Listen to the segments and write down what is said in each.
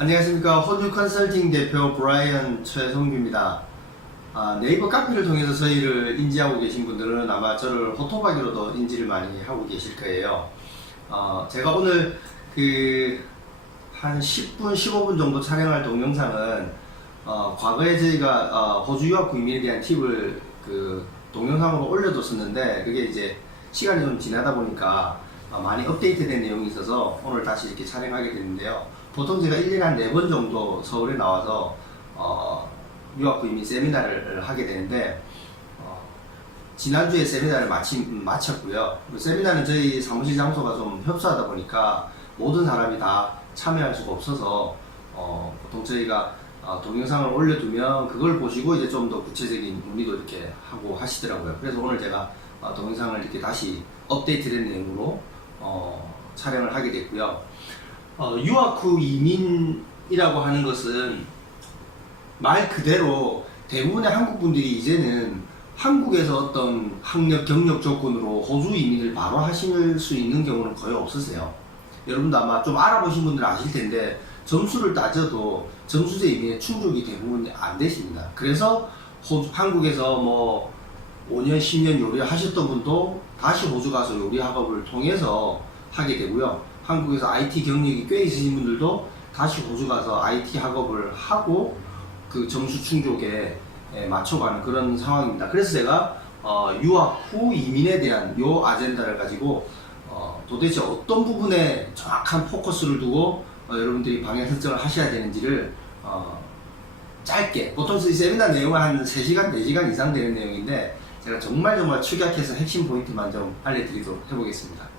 안녕하십니까. 호주 컨설팅 대표 브라이언 최성규입니다. 네이버 카페를 통해서 저희를 인지하고 계신 분들은 아마 저를 호토바기로도 인지를 많이 하고 계실 거예요. 제가 오늘 한 10분, 15분 정도 촬영할 동영상은 과거에 저희가 호주 유학 구移民에 대한 팁을 동영상으로 올려뒀었는데 그게 이제 시간이 좀 지나다 보니까 많이 업데이트된 내용이 있어서 오늘 다시 이렇게 촬영하게 됐는데요. 보통 제가 1년에 한 4번 정도 서울에 나와서 유학 구移民세미나를 하게 되는데 지난주에 세미나를 마쳤고요. 세미나는 저희 사무실 장소가 좀 협소하다 보니까 모든 사람이 다 참여할 수가 없어서 보통 저희가 동영상을 올려두면 그걸 보시고 이제 좀 더 구체적인 문의도 이렇게 하고 하시더라고요. 그래서 오늘 제가 동영상을 이렇게 다시 업데이트된 내용으로 촬영을 하게 됐고요. 유학 후 이민이라고 하는 것은 말 그대로 대부분의 한국 분들이 이제는 한국에서 어떤 학력, 경력 조건으로 호주 이민을 바로 하실 수 있는 경우는 거의 없으세요. 여러분도 아마 좀 알아보신 분들은 아실 텐데 점수를 따져도 점수제 이민에 충족이 대부분 안 되십니다. 그래서 한국에서 뭐 5년, 10년 요리하셨던 분도 다시 호주 가서 요리 학업을 통해서 하게 되고요. 한국에서 IT 경력이 꽤 있으신 분들도 다시 호주 가서 IT 학업을 하고 그 점수 충족에 맞춰가는 그런 상황입니다. 그래서 제가 유학 후 이민에 대한 요 아젠다를 가지고 도대체 어떤 부분에 정확한 포커스를 두고 여러분들이 방향 설정을 하셔야 되는지를 짧게, 보통 이 세미나 내용은 한 3시간, 4시간 이상 되는 내용인데 제가 정말 축약해서 핵심 포인트만 좀 알려드리도록 해보겠습니다.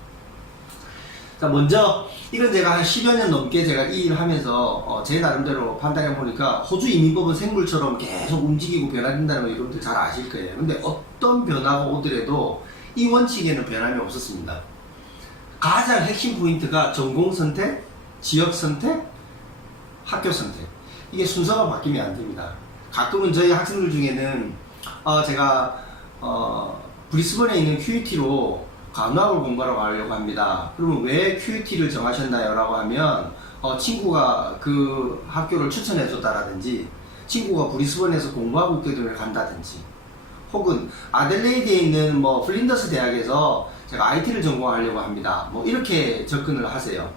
자, 먼저 이건 제가 한 10여 년 넘게 제가 이 일을 하면서 제 나름대로 판단해 보니까 호주 이민법은 생물처럼 계속 움직이고 변화된다는 거 여러분들 잘 아실 거예요. 근데 어떤 변화가 오더라도 이 원칙에는 변함이 없었습니다. 가장 핵심 포인트가 전공 선택, 지역 선택, 학교 선택. 이게 순서가 바뀌면 안 됩니다. 가끔은 저희 학생들 중에는 제가 브리스번에 있는 QUT로 간호학을 공부하러 가려고 합니다. 그러면 왜 QUT를 정하셨나요? 라고 하면 친구가 그 학교를 추천해 줬다라든지 친구가 브리스번에서 공부하고 있기 때문에 간다든지 혹은 아델레이드에 있는 뭐 플린더스 대학에서 제가 IT를 전공하려고 합니다. 뭐 이렇게 접근을 하세요.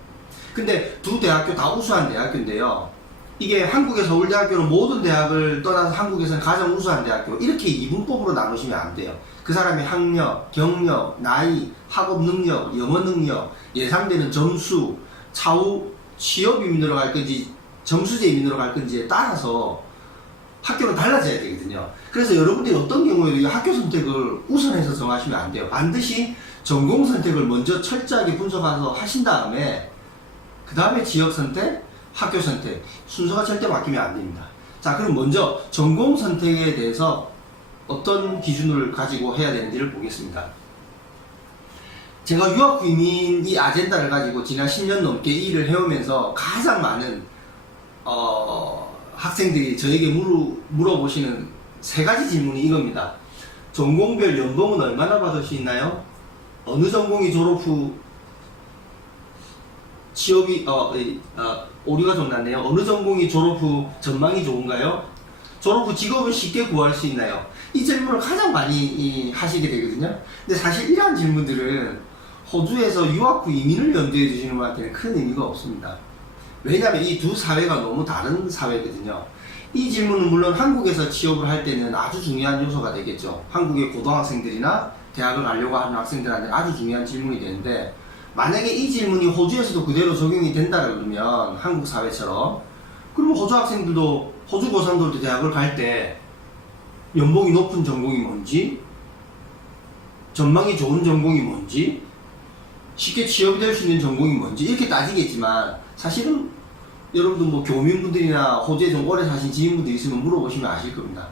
근데 두 대학교 다 우수한 대학교인데요. 이게 한국의 서울대학교는 모든 대학을 떠나서 한국에서는 가장 우수한 대학교, 이렇게 이분법으로 나누시면 안 돼요. 그 사람의 학력, 경력, 나이, 학업 능력, 영어 능력, 예상되는 점수, 차후 취업 이민으로 갈 건지 점수제 이민으로 갈 건지에 따라서 학교는 달라져야 되거든요. 그래서 여러분들이 어떤 경우에도 학교 선택을 우선해서 정하시면 안 돼요. 반드시 전공 선택을 먼저 철저하게 분석해서 하신 다음에 그 다음에 지역 선택, 학교 선택, 순서가 절대 바뀌면 안 됩니다. 자, 그럼 먼저 전공 선택에 대해서 어떤 기준을 가지고 해야 되는지를 보겠습니다. 제가 유학 구移民이 아젠다를 가지고 지난 10년 넘게 일을 해오면서 가장 많은 학생들이 저에게 물어보시는 3가지 질문이 이겁니다. 전공별 연봉은 얼마나 받을 수 있나요? 어느 전공이 졸업 후 취업이 오류가 좀 났네요. 어느 전공이 졸업 후 전망이 좋은가요? 졸업 후 직업을 쉽게 구할 수 있나요? 이 질문을 가장 많이 하시게 되거든요. 근데 사실 이러한 질문들은 호주에서 유학 후 이민을 염두에 두시는 분한테는 큰 의미가 없습니다. 왜냐하면 이 두 사회가 너무 다른 사회거든요. 이 질문은 물론 한국에서 취업을 할 때는 아주 중요한 요소가 되겠죠. 한국의 고등학생들이나 대학을 가려고 하는 학생들한테 아주 중요한 질문이 되는데, 만약에 이 질문이 호주에서도 그대로 적용이 된다 그러면 한국 사회처럼, 그러면 호주 학생들도, 호주 고3들도 대학을 갈 때 연봉이 높은 전공이 뭔지, 전망이 좋은 전공이 뭔지, 쉽게 취업이 될 수 있는 전공이 뭔지 이렇게 따지겠지만, 사실은 여러분들 뭐 교민분들이나 호주에 좀 오래 사신 지인분들 있으면 물어보시면 아실 겁니다.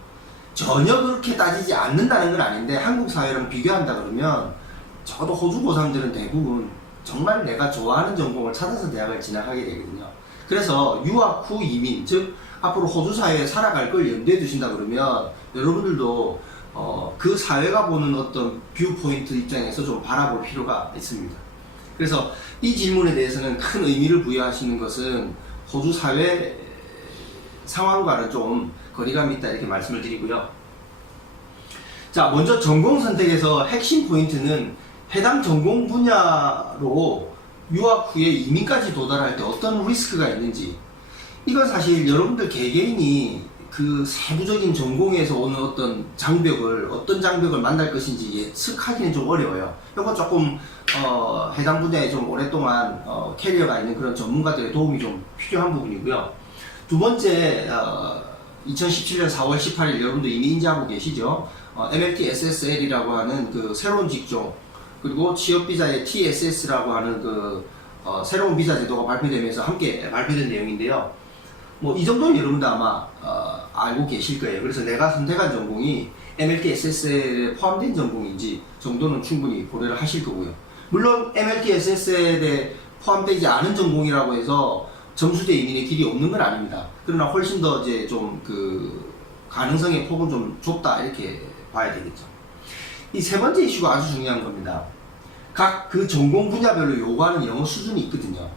전혀 그렇게 따지지 않는다는 건 아닌데 한국 사회랑 비교한다 그러면 적어도 호주 고3들은 대부분 정말 내가 좋아하는 전공을 찾아서 대학을 진학하게 되거든요. 그래서 유학 후 이민, 즉 앞으로 호주 사회에 살아갈 걸 염두에 두신다 그러면 여러분들도 그 사회가 보는 어떤 뷰 포인트 입장에서 좀 바라볼 필요가 있습니다. 그래서 이 질문에 대해서는 큰 의미를 부여하시는 것은 호주 사회 상황과는 좀 거리감이 있다 이렇게 말씀을 드리고요. 자, 먼저 전공 선택에서 핵심 포인트는 해당 전공 분야로 유학 후에 이민까지 도달할 때 어떤 리스크가 있는지, 이건 사실 여러분들 개개인이 그 세부적인 전공에서 오는 어떤 장벽을 만날 것인지 예측하기는 좀 어려워요. 이건 조금 해당 분야에 좀 오랫동안 캐리어가 있는 그런 전문가들의 도움이 좀 필요한 부분이고요. 두 번째, 2017년 4월 18일 여러분들 이미 인지하고 계시죠? MLT SSL이라고 하는 그 새로운 직종, 그리고 취업비자의 TSS라고 하는 그 새로운 비자 제도가 발표되면서 함께 발표된 내용인데요. 뭐 이 정도는 여러분도 아마 알고 계실 거예요. 그래서 내가 선택한 전공이 MLT SSL에 포함된 전공인지 정도는 충분히 고려를 하실 거고요. 물론 MLT SSL에 포함되지 않은 전공이라고 해서 점수제 이민의 길이 없는 건 아닙니다. 그러나 훨씬 더 이제 좀 그 가능성의 폭은 좀 좁다 이렇게 봐야 되겠죠. 이 세 번째 이슈가 아주 중요한 겁니다. 각 그 전공 분야별로 요구하는 영어 수준이 있거든요.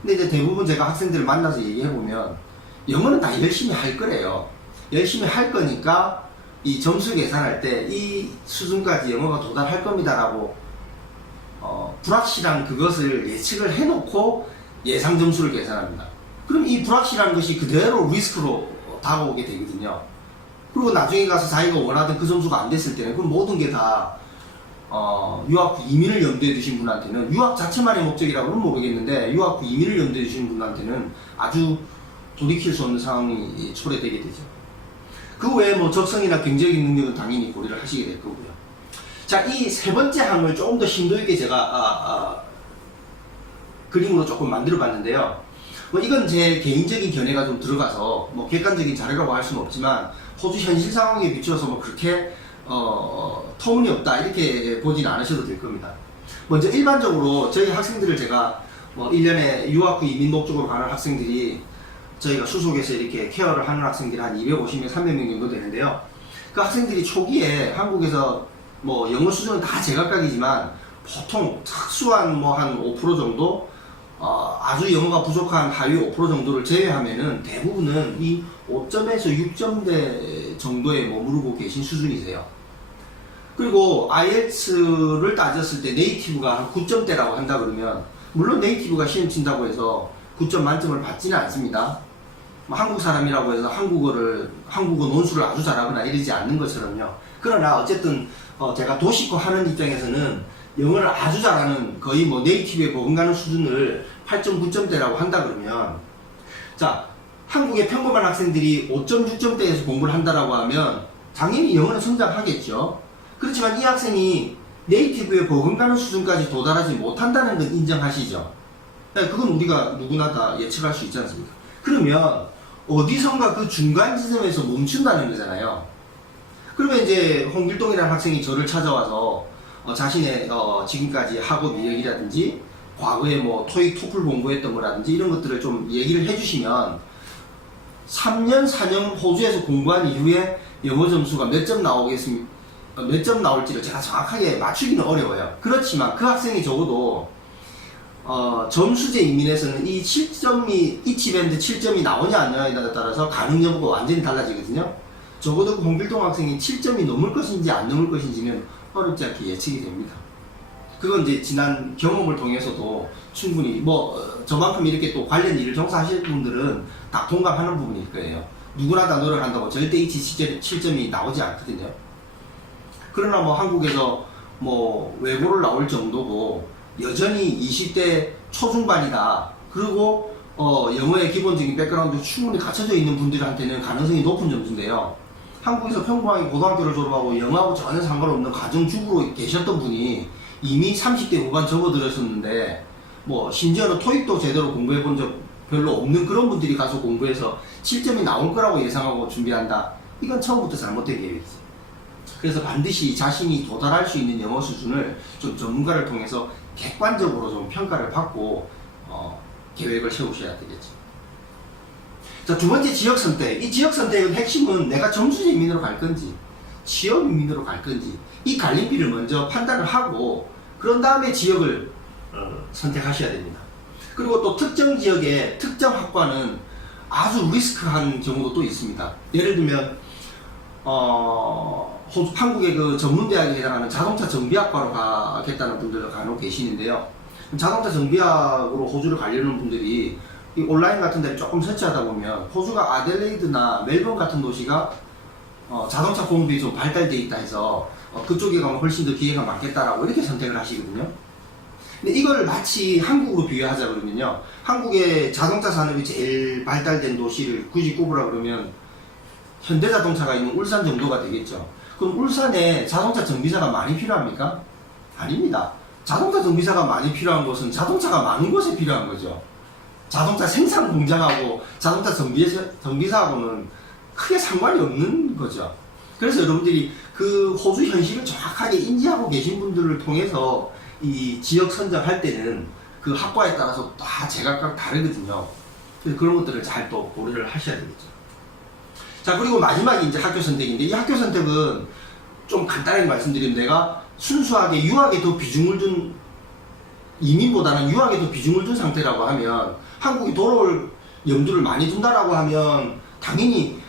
근데 이제 대부분 제가 학생들을 만나서 얘기해보면 영어는 다 열심히 할 거래요. 열심히 할 거니까 이 점수 계산할 때 이 수준까지 영어가 도달할 겁니다라고 불확실한 그것을 예측을 해놓고 예상 점수를 계산합니다. 그럼 이 불확실한 것이 그대로 리스크로 다가오게 되거든요. 그리고 나중에 가서 자기가 원하던 그 점수가 안 됐을 때는 그럼 모든 게 다 유학 후 이민을 염두에 두신 분한테는, 유학 자체만의 목적이라고는 모르겠는데 유학 후 이민을 염두에 두신 분한테는 아주 돌이킬 수 없는 상황이 초래되게 되죠. 그 외에 뭐 적성이나 경제적인 능력은 당연히 고려를 하시게 될 거고요. 자, 이 세 번째 항을 조금 더 심도 있게 제가 그림으로 조금 만들어 봤는데요. 뭐 이건 제 개인적인 견해가 좀 들어가서 뭐 객관적인 자료라고 할 수는 없지만 호주 현실 상황에 비추어서 뭐 그렇게 터무니없다 이렇게 보진 않으셔도 될 겁니다. 먼저 일반적으로 저희 학생들을 제가 뭐 1년에 유학 후 이민 목적으로 가는 학생들이 저희가 수속에서 이렇게 케어를 하는 학생들이 한 250명, 300명 정도 되는데요. 그 학생들이 초기에 한국에서 뭐 영어 수준은 다 제각각이지만 보통 특수한 뭐 한 5% 정도 아주 영어가 부족한 하위 5% 정도를 제외하면은 대부분은 이 5점에서 6점대 정도에 머무르고 계신 수준이세요. 그리고 IELTS를 따졌을 때 네이티브가 한 9점대라고 한다 그러면, 물론 네이티브가 시험 친다고 해서 9점 만점을 받지는 않습니다. 한국 사람이라고 해서 한국어 논술을 아주 잘하거나 이러지 않는 것처럼요. 그러나 어쨌든 제가 도식코 하는 입장에서는 영어를 아주 잘하는, 거의 뭐 네이티브에 버금가는 수준을 8점, 9점대라고 한다 그러면, 자, 한국의 평범한 학생들이 5점, 6점대에서 공부를 한다라고 하면 당연히 영어는 성장하겠죠. 그렇지만 이 학생이 네이티브에 버금가는 수준까지 도달하지 못한다는 건 인정하시죠? 그건 우리가 누구나 다 예측할 수 있지 않습니까? 그러면 어디선가 그 중간 지점에서 멈춘다는 거잖아요. 그러면 이제 홍길동이라는 학생이 저를 찾아와서 자신의 지금까지 학업 이야기라든지 과거에 뭐 토익, 토플 공부했던 거라든지 이런 것들을 좀 얘기를 해주시면 3년, 4년 호주에서 공부한 이후에 영어 점수가 몇 점 나올지를 제가 정확하게 맞추기는 어려워요. 그렇지만 그 학생이 적어도 점수제 이민에서는 이 7점이, 이치밴드 7점이 나오냐 안 나오냐에 따라서 가능 여부가 완전히 달라지거든요. 적어도 그 홍길동 학생이 7점이 넘을 것인지 안 넘을 것인지는 어렵지 않게 예측이 됩니다. 그건 이제 지난 경험을 통해서도 충분히 저만큼 이렇게 또 관련 일을 종사하실 분들은 다 동감하는 부분일 거예요. 누구나 다 노력한다고 절대 이 7점이 나오지 않거든요. 그러나 뭐 한국에서 뭐 외고를 나올 정도고 여전히 20대 초중반이다. 그리고 영어의 기본적인 백그라운드 충분히 갖춰져 있는 분들한테는 가능성이 높은 점수인데요. 한국에서 평범하게 고등학교를 졸업하고 영어하고 전혀 상관없는 가정주부로 계셨던 분이 이미 30대 후반 접어들었었는데 뭐 심지어는 토익도 제대로 공부해 본 적 별로 없는 그런 분들이 가서 공부해서 7점이 나올 거라고 예상하고 준비한다. 이건 처음부터 잘못된 계획이죠. 그래서 반드시 자신이 도달할 수 있는 영어 수준을 좀 전문가를 통해서 객관적으로 좀 평가를 받고 계획을 세우셔야 되겠죠. 자, 두 번째 지역 선택. 이 지역 선택의 핵심은 내가 점수제 이민으로 갈 건지 취업 이민으로 갈 건지 이 갈림길을 먼저 판단을 하고 그런 다음에 지역을 선택하셔야 됩니다. 그리고 또 특정 지역의 특정 학과는 아주 리스크한 경우도 또 있습니다. 예를 들면 한국의 그 전문대학에 해당하는 자동차 정비학과로 가겠다는 분들 간혹 계시는데요. 자동차 정비학으로 호주를 가려는 분들이 이 온라인 같은 데를 조금 설치하다 보면 호주가 아델레이드나 멜번 같은 도시가 자동차 공급이 좀 발달되어 있다 해서 그쪽에 가면 훨씬 더 기회가 많겠다라고 이렇게 선택을 하시거든요. 근데 이걸 마치 한국으로 비교하자 그러면요. 한국의 자동차 산업이 제일 발달된 도시를 굳이 꼽으라 그러면 현대자동차가 있는 울산 정도가 되겠죠. 그럼 울산에 자동차 정비사가 많이 필요합니까? 아닙니다. 자동차 정비사가 많이 필요한 곳은 자동차가 많은 곳에 필요한 거죠. 자동차 생산 공장하고 자동차 정비사하고는 크게 상관이 없는 거죠. 그래서 여러분들이 그 호주 현실을 정확하게 인지하고 계신 분들을 통해서 이 지역 선정할 때는 그 학과에 따라서 다 제각각 다르거든요. 그래서 그런 것들을 잘 또 고려를 하셔야 되겠죠. 자, 그리고 마지막이 이제 학교 선택인데, 이 학교 선택은 좀 간단하게 말씀드리면 내가 순수하게 유학에 더 비중을 둔, 이민보다는 유학에 더 비중을 둔 상태라고 하면, 한국이 돌아올 염두를 많이 둔다라고 하면 당연히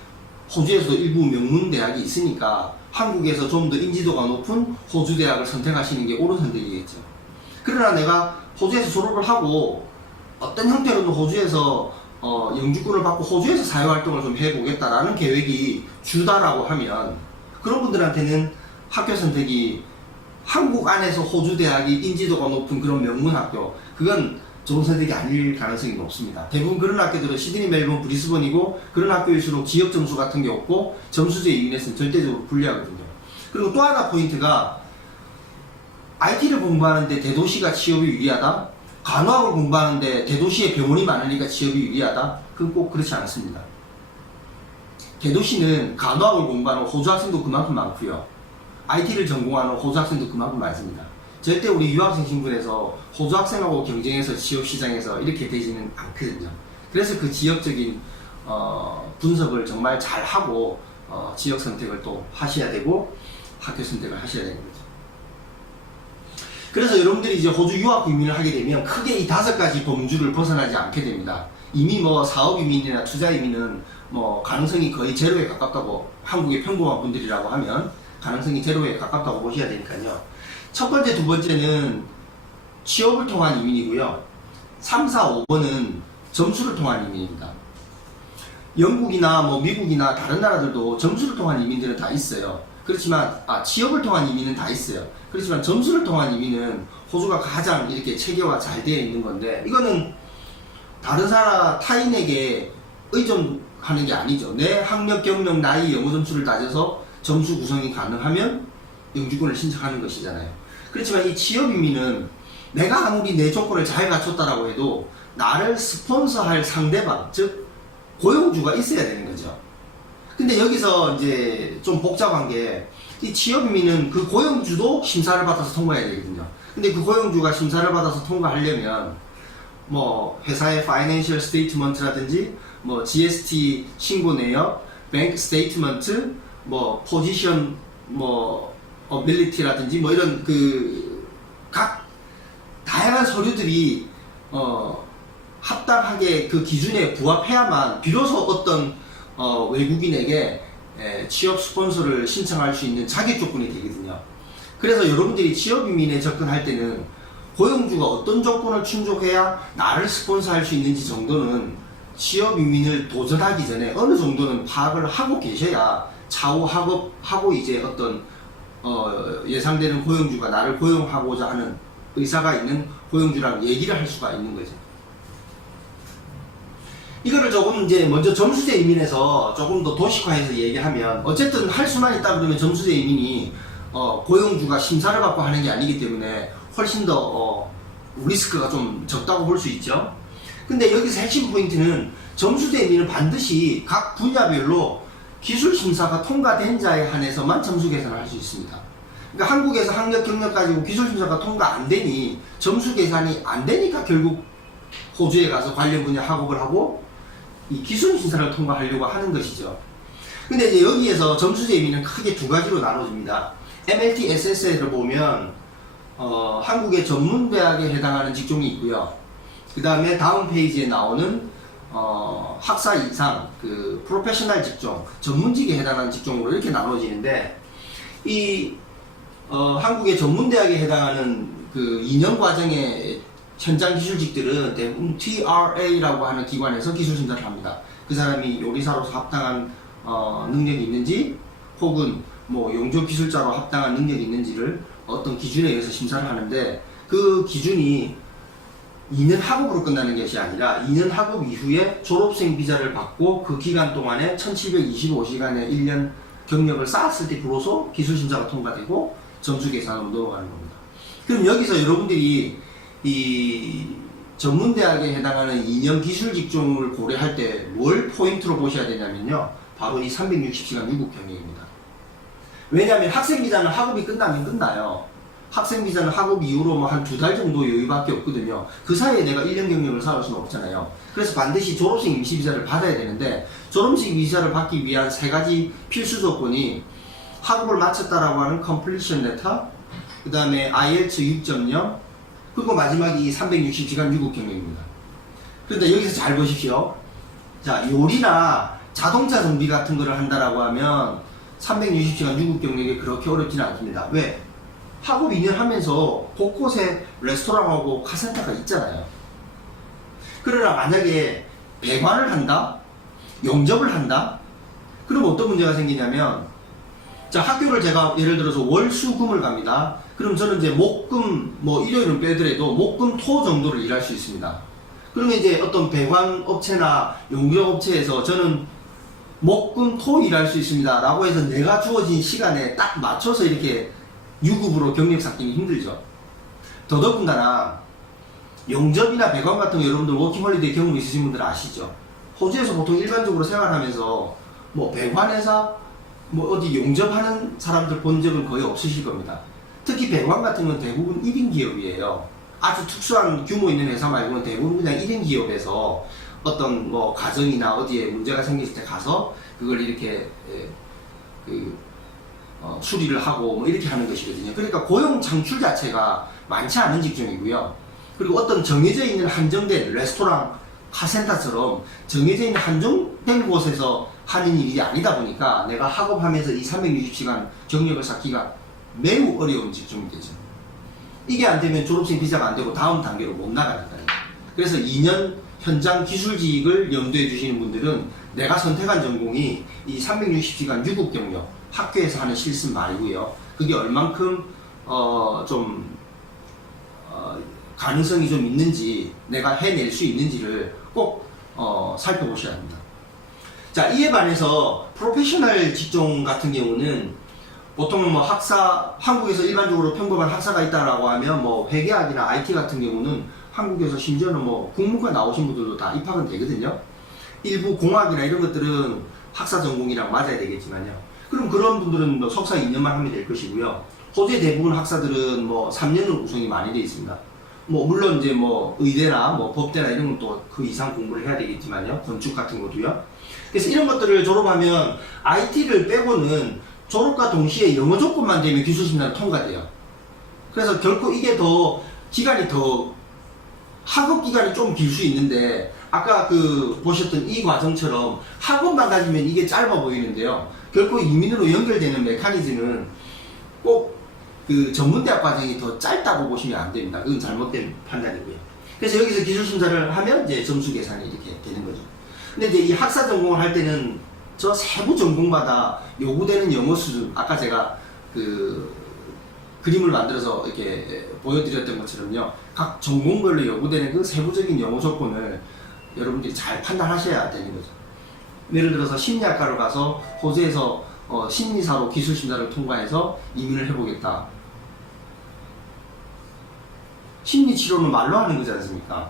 호주에서 일부 명문 대학이 있으니까 한국에서 좀 더 인지도가 높은 호주 대학을 선택하시는 게 옳은 선택이겠죠. 그러나 내가 호주에서 졸업을 하고 어떤 형태로든 호주에서 영주권을 받고 호주에서 사회활동을 좀 해보겠다라는 계획이 주다라고 하면 그런 분들한테는 학교 선택이 한국 안에서 호주 대학이 인지도가 높은 그런 명문 학교, 그건 좋은 선택이 아닐 가능성이 높습니다. 대부분 그런 학교들은 시드니, 멜번, 브리스번이고 그런 학교일수록 지역 점수 같은 게 없고 점수제 이윤에서는 절대적으로 불리하거든요. 그리고 또 하나 포인트가 IT를 공부하는데 대도시가 취업이 유리하다? 간호학을 공부하는데 대도시에 병원이 많으니까 취업이 유리하다? 그건 꼭 그렇지 않습니다. 대도시는 간호학을 공부하는 호주 학생도 그만큼 많고요. IT를 전공하는 호주 학생도 그만큼 많습니다. 절대 우리 유학생 신분에서 호주 학생하고 경쟁해서 취업 시장에서 이렇게 되지는 않거든요. 그래서 그 지역적인 분석을 정말 잘 하고 지역 선택을 또 하셔야 되고 학교 선택을 하셔야 되는 거죠. 그래서 여러분들이 이제 호주 유학 이민을 하게 되면 크게 이 5가지 범주를 벗어나지 않게 됩니다. 이미 뭐 사업 이민이나 투자 이민은 뭐 가능성이 거의 제로에 가깝다고, 한국의 평범한 분들이라고 하면 가능성이 제로에 가깝다고 보셔야 되니까요. 첫 번째, 두 번째는 취업을 통한 이민이고요. 3, 4, 5번은 점수를 통한 이민입니다. 영국이나 뭐 미국이나 다른 나라들도 점수를 통한 이민들은 다 있어요. 그렇지만 취업을 통한 이민은 다 있어요. 그렇지만 점수를 통한 이민은 호주가 가장 이렇게 체계화 잘 되어 있는 건데, 이거는 다른 타인에게 의존하는 게 아니죠. 내 학력, 경력, 나이, 영어 점수를 따져서 점수 구성이 가능하면 영주권을 신청하는 것이잖아요. 그렇지만 이 취업 이민은 내가 아무리 내 조건을 잘 갖췄다라고 해도 나를 스폰서할 상대방, 즉 고용주가 있어야 되는 거죠. 근데 여기서 이제 좀 복잡한 게, 이 취업 이민은 그 고용주도 심사를 받아서 통과해야 되거든요. 근데 그 고용주가 심사를 받아서 통과하려면 뭐 회사의 파이낸셜 스테이트먼트라든지 뭐 GST 신고 내역, 뱅크 스테이트먼트, 뭐 포지션, 뭐 어빌리티라든지 뭐 이런 각 다양한 서류들이 합당하게 그 기준에 부합해야만 비로소 어떤 외국인에게 취업 스폰서를 신청할 수 있는 자격 조건이 되거든요. 그래서 여러분들이 취업 이민에 접근할 때는 고용주가 어떤 조건을 충족해야 나를 스폰서할 수 있는지 정도는 취업 이민을 도전하기 전에 어느 정도는 파악을 하고 계셔야 차후 학업하고 이제 어떤 예상되는 고용주가 나를 고용하고자 하는 의사가 있는 고용주랑 얘기를 할 수가 있는 거죠. 이거를 조금 이제 먼저 점수제 이민에서 조금 더 도식화해서 얘기하면, 어쨌든 할 수만 있다 그러면 점수제 이민이 고용주가 심사를 받고 하는 게 아니기 때문에 훨씬 더 리스크가 좀 적다고 볼 수 있죠. 근데 여기서 핵심 포인트는 점수제 이민은 반드시 각 분야별로 기술 심사가 통과된 자에 한해서만 점수 계산을 할 수 있습니다. 그러니까 한국에서 학력, 경력 가지고 기술 심사가 통과 안 되니 점수 계산이 안 되니까 결국 호주에 가서 관련 분야 학업을 하고 이 기술 심사를 통과하려고 하는 것이죠. 근데 이제 여기에서 점수제 이민은 크게 2가지로 나눠집니다. MLT SS를 보면 한국의 전문대학에 해당하는 직종이 있고요. 그 다음에 다음 페이지에 나오는 학사 이상 그 프로페셔널 직종, 전문직에 해당하는 직종으로 이렇게 나눠지는데 이 한국의 전문대학에 해당하는 그 2년 과정의 현장 기술직들은 대부분 TRA라고 하는 기관에서 기술 심사를 합니다. 그 사람이 요리사로서 합당한 능력이 있는지 혹은 뭐 용접 기술자로 합당한 능력이 있는지를 어떤 기준에 의해서 심사를 하는데 그 기준이 2년 학업으로 끝나는 것이 아니라 2년 학업 이후에 졸업생 비자를 받고 그 기간 동안에 1725시간의 1년 경력을 쌓았을 때 비로소 기술심사가 통과되고 점수 계산으로 넘어가는 겁니다. 그럼 여기서 여러분들이 이 전문대학에 해당하는 2년 기술 직종을 고려할 때 뭘 포인트로 보셔야 되냐면요. 바로 이 360시간 유급 경력입니다. 왜냐하면 학생 비자는 학업이 끝나면 끝나요. 학생 비자는 학업 이후로 뭐 한 2달 정도 여유밖에 없거든요. 그 사이에 내가 1년 경력을 쌓을 수는 없잖아요. 그래서 반드시 졸업생 임시 비자를 받아야 되는데 졸업생 비자를 받기 위한 3가지 필수 조건이 학업을 마쳤다라고 하는 completion letter, 그 다음에 IELTS 6.0, 그리고 마지막이 360시간 유급 경력입니다. 그런데 여기서 잘 보십시오. 자, 요리나 자동차 정비 같은 거를 한다라고 하면 360시간 유급 경력이 그렇게 어렵지는 않습니다. 왜? 학업 2년 하면서 곳곳에 레스토랑하고 카센터가 있잖아요. 그러나 만약에 배관을 한다? 영접을 한다? 그럼 어떤 문제가 생기냐면 자, 학교를 제가 예를 들어서 월, 수, 금을 갑니다. 그럼 저는 이제 목, 금, 뭐 일요일은 빼더라도 목, 금, 토 정도를 일할 수 있습니다. 그러면 이제 어떤 배관 업체나 용접 업체에서 저는 목, 금, 토 일할 수 있습니다. 라고 해서 내가 주어진 시간에 딱 맞춰서 이렇게 유급으로 경력 쌓기는 힘들죠. 더더군다나 영접이나 배관 같은 거 여러분들 워킹홀리데이 경험 있으신 분들 아시죠? 호주에서 보통 일반적으로 생활하면서 뭐 배관회사, 뭐 어디 용접하는 사람들 본 적은 거의 없으실 겁니다. 특히 배관 같은 건 대부분 1인 기업이에요. 아주 특수한 규모 있는 회사 말고는 대부분 그냥 1인 기업에서 어떤 뭐 가정이나 어디에 문제가 생겼을 때 가서 그걸 이렇게 수리를 하고 뭐 이렇게 하는 것이거든요. 그러니까 고용 창출 자체가 많지 않은 직종이고요. 그리고 어떤 정해져 있는 한정된 레스토랑, 카센터처럼 정해져 있는 한정된 곳에서 하는 일이 아니다 보니까 내가 학업하면서 이 360시간 경력을 쌓기가 매우 어려운 직종이 되죠. 이게 안 되면 졸업생 비자가 안 되고 다음 단계로 못 나가는 거예요. 그래서 2년 현장 기술직을 염두에 두시는 분들은 내가 선택한 전공이 이 360시간 유급 경력, 학교에서 하는 실습 말고요. 그게 얼만큼 가능성이 좀 있는지, 내가 해낼 수 있는지를 꼭 살펴보셔야 합니다. 자, 이에 반해서 프로페셔널 직종 같은 경우는 보통은 뭐 학사, 한국에서 일반적으로 평범한 학사가 있다라고 하면 뭐 회계학이나 IT 같은 경우는 한국에서 심지어는 뭐 국문과 나오신 분들도 다 입학은 되거든요. 일부 공학이나 이런 것들은 학사 전공이랑 맞아야 되겠지만요. 그럼 그런 분들은 뭐 석사 2년만 하면 될 것이고요. 호주의 대부분 학사들은 뭐 3년으로 구성이 많이 되어 있습니다. 뭐 물론 이제 뭐 의대나 뭐 법대나 이런 건 또 그 이상 공부를 해야 되겠지만요. 건축 같은 것도요. 그래서 이런 것들을 졸업하면 IT를 빼고는 졸업과 동시에 영어 조건만 되면 기술심사를 통과돼요. 그래서 결코 이게 더 기간이 더 학업 기간이 좀 길 수 있는데 아까 그 보셨던 이 과정처럼 학업만 가지면 이게 짧아 보이는데요. 결코 이민으로 연결되는 메커니즘은 꼭 그 전문대학 과정이 더 짧다고 보시면 안 됩니다. 그건 잘못된 판단이고요. 그래서 여기서 기술심사를 하면 이제 점수 계산이 이렇게 되는 거죠. 근데 이제 이 학사 전공을 할 때는 저 세부 전공마다 요구되는 영어 수준, 아까 제가 그 그림을 만들어서 이렇게 보여드렸던 것처럼요. 각 전공별로 요구되는 그 세부적인 영어 조건을 여러분들이 잘 판단하셔야 되는 거죠. 예를 들어서 심리학과로 가서 호주에서 심리사로 기술심사를 통과해서 이민을 해보겠다. 심리치료는 말로 하는 거지 않습니까?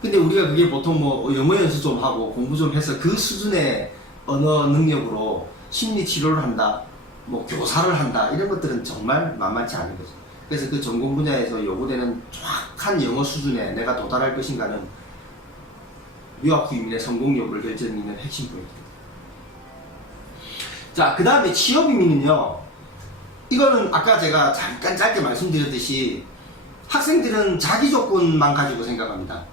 근데 우리가 그게 보통 뭐 영어 연수 좀 하고 공부 좀 해서 그 수준의 언어 능력으로 심리치료를 한다, 뭐 교사를 한다, 이런 것들은 정말 만만치 않은 거죠. 그래서 그 전공 분야에서 요구되는 정확한 영어 수준에 내가 도달할 것인가는 유학 후 이민의 성공 여부를 결정짓는 핵심 포인트입니다. 자, 그 다음에 취업 이민은요, 이거는 아까 제가 잠깐 짧게 말씀드렸듯이 학생들은 자기 조건만 가지고 생각합니다.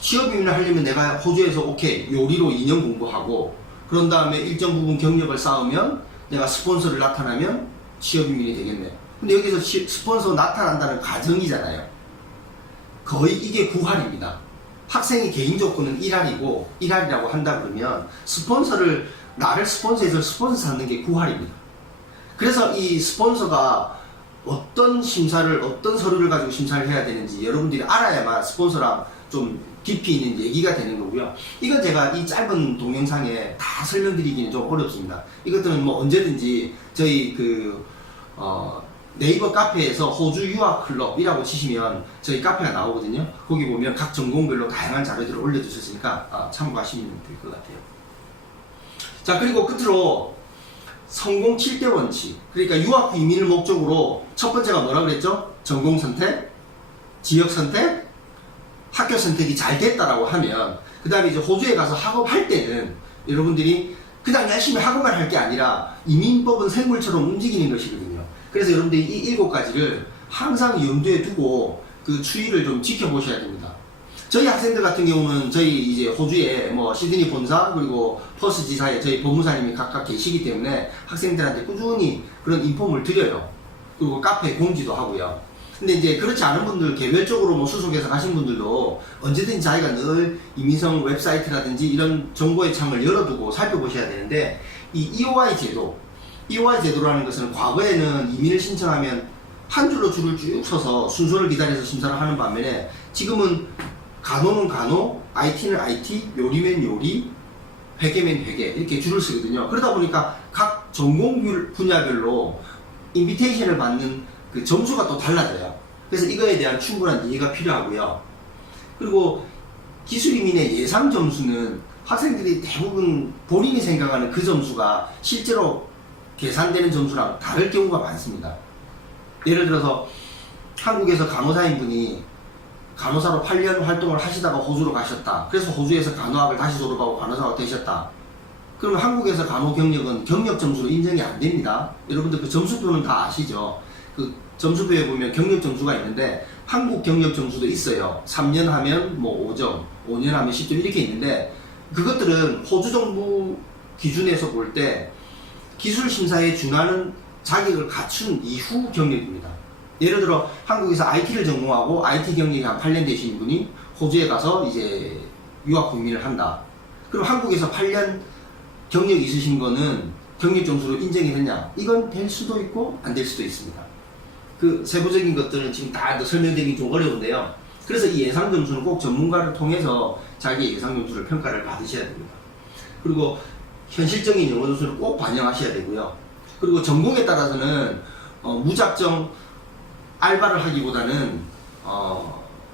취업 이민을 하려면 내가 호주에서 오케이 요리로 2년 공부하고 그런 다음에 일정 부분 경력을 쌓으면 내가 스폰서를 나타나면 취업 이민이 되겠네. 근데 여기서 스폰서 나타난다는 가정이잖아요. 거의 이게 9할입니다. 학생이 개인 조건은 1할이고 1할이라고 한다 그러면 나를 스폰서해서 스폰서 찾는 게 9할입니다. 그래서 이 스폰서가 어떤 서류를 가지고 심사를 해야 되는지 여러분들이 알아야만 스폰서랑 좀 깊이 있는 얘기가 되는 거고요. 이건 제가 이 짧은 동영상에 다 설명드리기는 좀 어렵습니다. 이것들은 뭐 언제든지 저희 네이버 카페에서 호주 유학 클럽이라고 치시면 저희 카페가 나오거든요. 거기 보면 각 전공별로 다양한 자료들을 올려주셨으니까 참고하시면 될 것 같아요. 자, 그리고 끝으로 성공 7대 원칙. 그러니까 유학 이민을 목적으로 첫 번째가 뭐라 그랬죠? 전공 선택, 지역 선택, 학교 선택이 잘 됐다라고 하면 그 다음에 이제 호주에 가서 학업할 때는 여러분들이 그냥 열심히 학업만 할 게 아니라 이민법은 생물처럼 움직이는 것이거든요. 그래서 여러분들이 이 7가지를 항상 염두에 두고 그 추이를 좀 지켜보셔야 됩니다. 저희 학생들 같은 경우는 저희 이제 호주에 뭐 시드니 본사 그리고 퍼스 지사에 저희 법무사님이 각각 계시기 때문에 학생들한테 꾸준히 그런 인폼을 드려요. 그리고 카페 공지도 하고요. 근데 이제 그렇지 않은 분들 개별적으로 뭐 수속해서 가신 분들도 언제든지 자기가 늘 이민성 웹사이트라든지 이런 정보의 창을 열어두고 살펴보셔야 되는데 이 EOI 제도라는 것은 과거에는 이민을 신청하면 한 줄로 줄을 쭉 서서 순서를 기다려서 심사를 하는 반면에 지금은 간호는 간호, IT는 IT, 요리면 요리, 회계면 회계 이렇게 줄을 쓰거든요. 그러다 보니까 각 전공 분야별로 인비테이션을 받는 그 점수가 또 달라져요. 그래서 이거에 대한 충분한 이해가 필요하고요. 그리고 기술 이민의 예상 점수는 학생들이 대부분 본인이 생각하는 그 점수가 실제로 계산되는 점수랑 다를 경우가 많습니다. 예를 들어서 한국에서 간호사인 분이 간호사로 8년 활동을 하시다가 호주로 가셨다. 그래서 호주에서 간호학을 다시 졸업하고 간호사가 되셨다. 그러면 한국에서 간호 경력은 경력 점수로 인정이 안 됩니다. 여러분들 그 점수표는 다 아시죠? 그 점수표에 보면 경력 점수가 있는데 한국 경력 점수도 있어요. 3년 하면 뭐 5점, 5년 하면 10점 이렇게 있는데 그것들은 호주 정부 기준에서 볼 때 기술 심사에 준하는 자격을 갖춘 이후 경력입니다. 예를 들어 한국에서 IT를 전공하고 IT 경력이 한 8년 되시는 분이 호주에 가서 이제 유학 국민을 한다. 그럼 한국에서 8년 경력이 있으신 거는 경력 점수로 인정이 되냐? 이건 될 수도 있고 안 될 수도 있습니다. 그 세부적인 것들은 지금 다 설명드리기 좀 어려운데요. 그래서 이 예상 점수는 꼭 전문가를 통해서 자기 예상 점수를 평가를 받으셔야 됩니다. 그리고 현실적인 영어 점수를 꼭 반영하셔야 되고요. 그리고 전공에 따라서는 무작정 알바를 하기보다는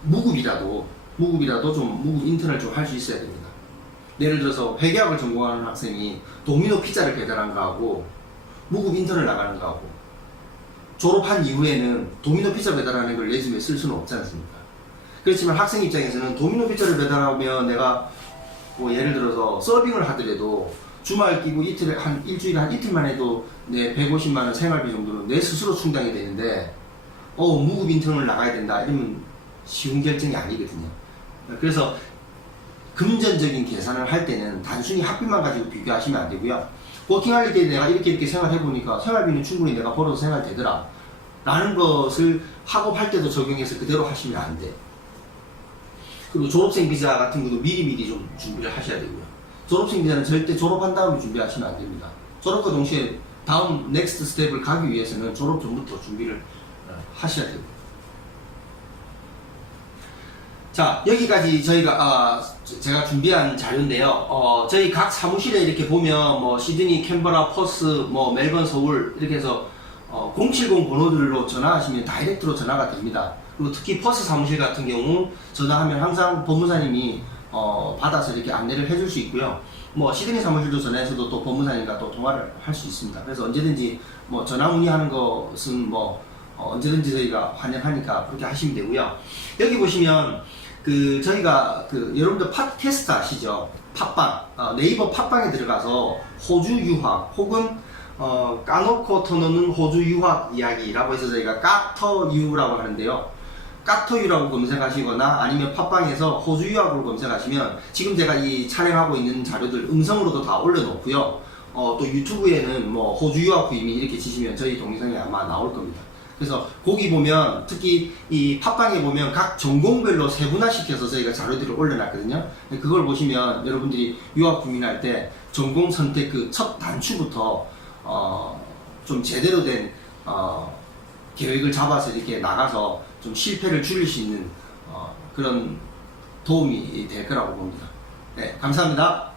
무급 인턴을 좀 할 수 있어야 됩니다. 예를 들어서 회계학을 전공하는 학생이 도미노 피자를 배달한 거하고 무급 인턴을 나가는 거하고 졸업한 이후에는 도미노 피자 배달하는 걸 레즈메에 쓸 수는 없지 않습니까? 그렇지만 학생 입장에서는 도미노 피자를 배달하면 내가 뭐 예를 들어서 서빙을 하더라도 주말 끼고 일주일에 한 이틀만 해도 내 150만원 생활비 정도는 내 스스로 충당이 되는데 무급 인턴을 나가야 된다 이러면 쉬운 결정이 아니거든요. 그래서 금전적인 계산을 할 때는 단순히 학비만 가지고 비교하시면 안 되고요. 워킹할 때 내가 이렇게 생활해보니까 생활비는 충분히 내가 벌어서 생활되더라 라는 것을 학업할 때도 적용해서 그대로 하시면 안 돼. 그리고 졸업생 비자 같은 것도 미리미리 좀 준비를 하셔야 되고요. 졸업생 비자는 절대 졸업한 다음에 준비하시면 안 됩니다. 졸업과 동시에 다음 넥스트 스텝을 가기 위해서는 졸업 전부터 준비를 하셔야 되고요. 자, 여기까지 제가 준비한 자료인데요. 저희 각 사무실에 이렇게 보면 뭐 시드니, 캔버라, 퍼스, 뭐 멜번, 서울 이렇게 해서 070 번호들로 전화하시면 다이렉트로 전화가 됩니다. 그리고 특히 퍼스 사무실 같은 경우 전화하면 항상 법무사님이 받아서 이렇게 안내를 해줄 수 있고요. 뭐 시드니 사무실도 전화해서도 또 법무사님과 또 통화를 할 수 있습니다. 그래서 언제든지 뭐 전화 문의하는 것은 뭐 언제든지 저희가 환영하니까 그렇게 하시면 되고요. 여기 보시면 저희가 여러분들 팟캐스트 아시죠? 팟빵, 네이버 팟빵에 들어가서 호주 유학 혹은 까놓고 터놓는 호주 유학 이야기라고 해서 저희가 까터유라고 하는데요. 까터유라고 검색하시거나 아니면 팟빵에서 호주 유학으로 검색하시면 지금 제가 이 촬영하고 있는 자료들 음성으로도 다 올려놓고요. 또 유튜브에는 뭐 호주 유학 후이민 이렇게 치시면 저희 동영상이 아마 나올 겁니다. 그래서 거기 보면 특히 이 팟빵에 보면 각 전공별로 세분화시켜서 저희가 자료들을 올려놨거든요. 그걸 보시면 여러분들이 유학 고민할 때 전공 선택 그 첫 단추부터 좀 제대로 된 계획을 잡아서 이렇게 나가서 좀 실패를 줄일 수 있는 그런 도움이 될 거라고 봅니다. 네, 감사합니다.